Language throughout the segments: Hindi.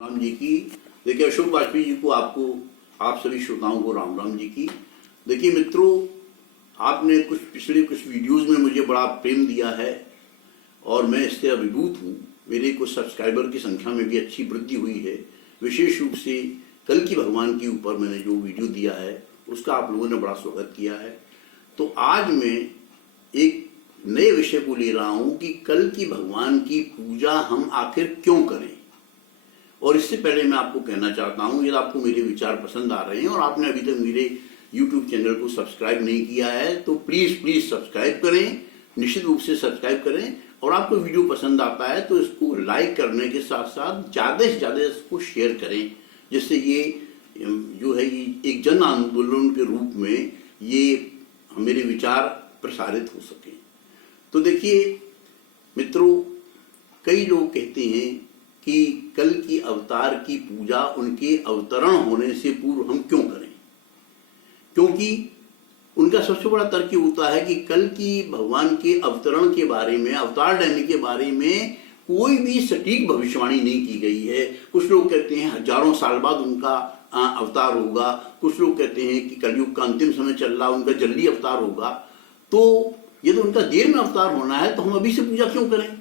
राम जी की। देखिए अशोक वाजपेयी जी को आप सभी श्रोताओं को राम राम जी की। देखिए मित्रों, आपने पिछले कुछ वीडियोस में मुझे बड़ा प्रेम दिया है और मैं इससे अभिभूत हूँ। मेरे कुछ सब्सक्राइबर की संख्या में भी अच्छी वृद्धि हुई है। विशेष रूप से कल की भगवान के ऊपर मैंने जो वीडियो दिया है उसका आप लोगों ने बड़ा स्वागत किया है। तो आज मैं एक नए विषय को ले रहा हूँ कि कल की भगवान की पूजा हम आखिर क्यों करें। और इससे पहले मैं आपको कहना चाहता हूं, यदि आपको मेरे विचार पसंद आ रहे हैं और आपने अभी तक मेरे YouTube चैनल को सब्सक्राइब नहीं किया है तो प्लीज सब्सक्राइब करें, निश्चित रूप से सब्सक्राइब करें। और आपको वीडियो पसंद आता है तो इसको लाइक करने के साथ साथ ज़्यादा से ज़्यादा इसको शेयर करें, जिससे ये जो है ये एक जन आंदोलन के रूप में ये मेरे विचार प्रसारित हो सके। तो देखिए मित्रों, कई लोग कहते हैं कि कल की अवतार की पूजा उनके अवतरण होने से पूर्व हम क्यों करें, क्योंकि उनका सबसे बड़ा तर्क होता है कि कल की भगवान के अवतरण के बारे में, अवतार लेने के बारे में कोई भी सटीक भविष्यवाणी नहीं की गई है। कुछ लोग कहते हैं हजारों साल बाद उनका अवतार होगा, कुछ लोग कहते हैं कि कलयुग का अंतिम समय चल रहा, उनका जल्दी अवतार होगा। तो यदि उनका देर में अवतार होना है तो हम अभी से पूजा क्यों करें।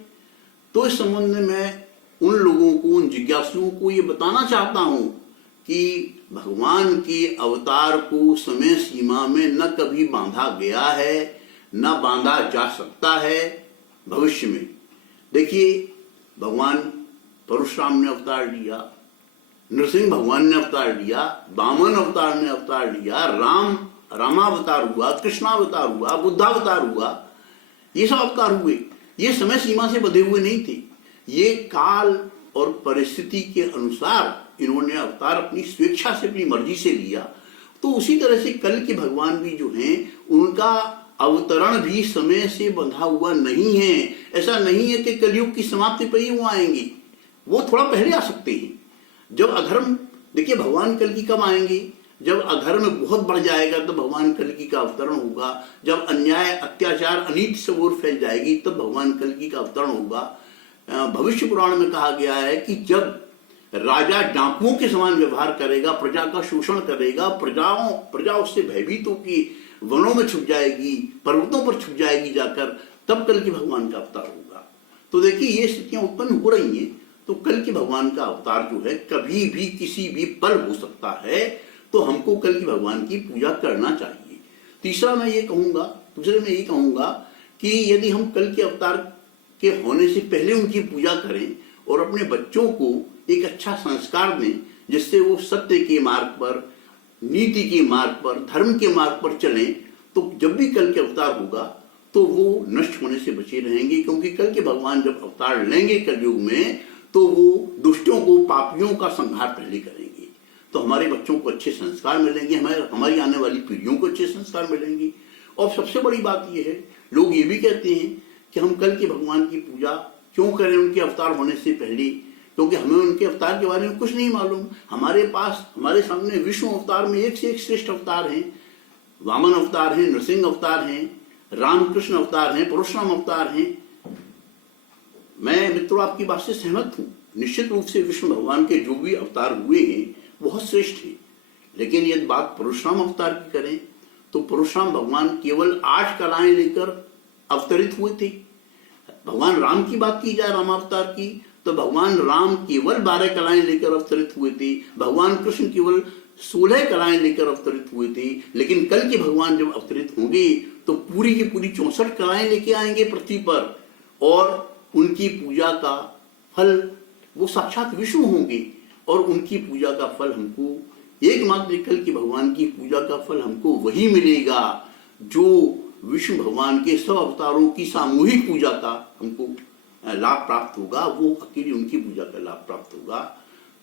तो इस संबंध में मैं उन लोगों को, उन जिज्ञासुओं को ये बताना चाहता हूं कि भगवान के अवतार को समय सीमा में न कभी बांधा गया है, न बांधा जा सकता है भविष्य में। देखिए, भगवान परशुराम ने अवतार लिया, नरसिंह भगवान ने अवतार लिया, वामन अवतार ने अवतार लिया, रामावतार हुआ, कृष्णावतार हुआ, बुद्धावतार हुआ, ये सब अवतार हुए। ये समय सीमा से बंधे हुए नहीं थे, ये काल और परिस्थिति के अनुसार इन्होंने अवतार अपनी स्वेच्छा से, अपनी मर्जी से लिया। तो उसी तरह से कल के भगवान भी जो हैं उनका अवतरण भी समय से बंधा हुआ नहीं है। ऐसा नहीं है कि कलयुग की समाप्ति पर ही वो आएंगे, वो थोड़ा पहले आ सकते हैं। जब अधर्म, देखिए भगवान कल की कब आएंगे, जब अधर्म बहुत बढ़ जाएगा तब भगवान कल्कि का अवतरण होगा। जब अन्याय, अत्याचार, अनीति सब ओर फैल जाएगी तब भगवान कल्कि का अवतरण होगा। भविष्य पुराण में कहा गया है कि जब राजा डाकुओं के समान व्यवहार करेगा, प्रजा का शोषण करेगा, प्रजा उससे भयभीत होगी, वनों में छुप जाएगी, पर्वतों पर छुप जाएगी जाकर, तब कल की भगवान का अवतार होगा। तो देखिए ये स्थितियां उत्पन्न हो रही हैं। तो कल की भगवान का अवतार जो है कभी भी किसी भी पल हो सकता है, तो हमको कल की भगवान की पूजा करना चाहिए। दूसरा मैं ये कहूंगा कि यदि हम कल के अवतार के होने से पहले उनकी पूजा करें और अपने बच्चों को एक अच्छा संस्कार दें, जिससे वो सत्य के मार्ग पर, नीति के मार्ग पर, धर्म के मार्ग पर चलें, तो जब भी कल के अवतार होगा तो वो नष्ट होने से बचे रहेंगे। क्योंकि कल के भगवान जब अवतार लेंगे कलयुग में तो वो दुष्टों को, पापियों का संहार पहले करेंगे। तो हमारे बच्चों को अच्छे संस्कार मिलेंगे, हमारी आने वाली पीढ़ियों को अच्छे संस्कार मिलेंगे। और सबसे बड़ी बात यह है, लोग ये भी कहते हैं कि हम कल के भगवान की पूजा क्यों करें उनके अवतार होने से पहले, क्योंकि हमें उनके अवतार के बारे में कुछ नहीं मालूम। हमारे सामने विष्णु अवतार में एक से एक श्रेष्ठ अवतार हैं, वामन अवतार हैं, नरसिंह अवतार हैं, रामकृष्ण अवतार हैं, परशुराम अवतार हैं। मैं मित्रों आपकी बात से सहमत हूं। निश्चित रूप से विष्णु भगवान के जो भी अवतार हुए हैं बहुत श्रेष्ठ हैं। लेकिन यदि बात परशुराम अवतार की करें तो परशुराम भगवान केवल 8 कलाएं लेकर अवतरित हुए थे। भगवान राम की बात की जाए, रामावतार की, तो भगवान राम केवल 12 कलाएं लेकर अवतरित हुए थे। भगवान कृष्ण केवल 16 कलाएं लेकर अवतरित हुए थे। लेकिन कल के भगवान जब अवतरित होंगे तो पूरी की पूरी 64 कलाएं लेके आएंगे पृथ्वी पर, और उनकी पूजा का फल वो साक्षात विष्णु होंगे। और उनकी पूजा का फल हमको, एकमात्र कल की भगवान की पूजा का फल हमको वही मिलेगा जो विष्णु भगवान के सब अवतारों की सामूहिक पूजा का हमको लाभ प्राप्त होगा, वो अकेली उनकी पूजा का लाभ प्राप्त होगा।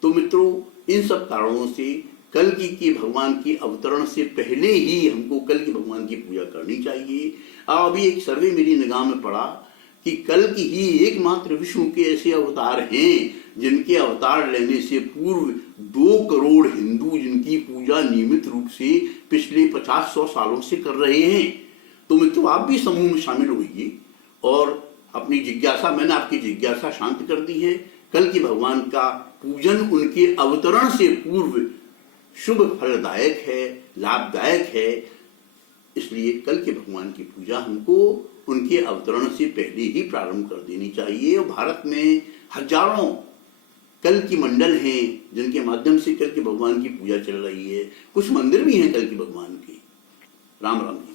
तो मित्रों, इन सब कारणों से कल की भगवान के अवतरण से पहले ही हमको कल की भगवान की पूजा करनी चाहिए। अभी एक सर्वे मेरी निगाह में पड़ा कि कल की ही एकमात्र विष्णु के ऐसे अवतार हैं जिनके अवतार लेने से पूर्व 2 करोड़ हिंदू जिनकी पूजा नियमित रूप से पिछले 50-100 सालों से कर रहे हैं। तो मित्रों, आप भी समूह में शामिल होइए और अपनी जिज्ञासा, मैंने आपकी जिज्ञासा शांत कर दी है। कल की भगवान का पूजन उनके अवतरण से पूर्व शुभ फलदायक है, लाभदायक है। इसलिए कल के भगवान की पूजा हमको उनके अवतरण से पहले ही प्रारंभ कर देनी चाहिए। और भारत में हजारों कल की मंडल हैं जिनके माध्यम से कल के भगवान की पूजा चल रही है। कुछ मंदिर भी हैं कल के भगवान के। राम राम जी।